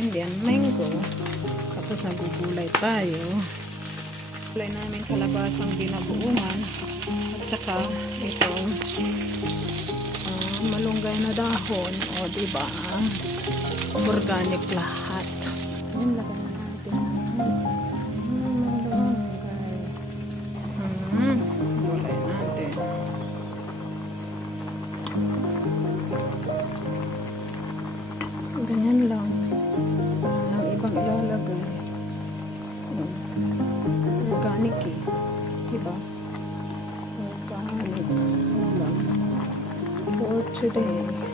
Indian mango. Tapos nagugulay tayo. Gulay namin kalabasang binabuungan. At saka itong malunggay na dahon. O diba? Organic lahat. Ayan, lagay na natin. Gulay natin. Ganyan lang. Ang ibang ilalagay. Organic eh. Diba? Organic. For today.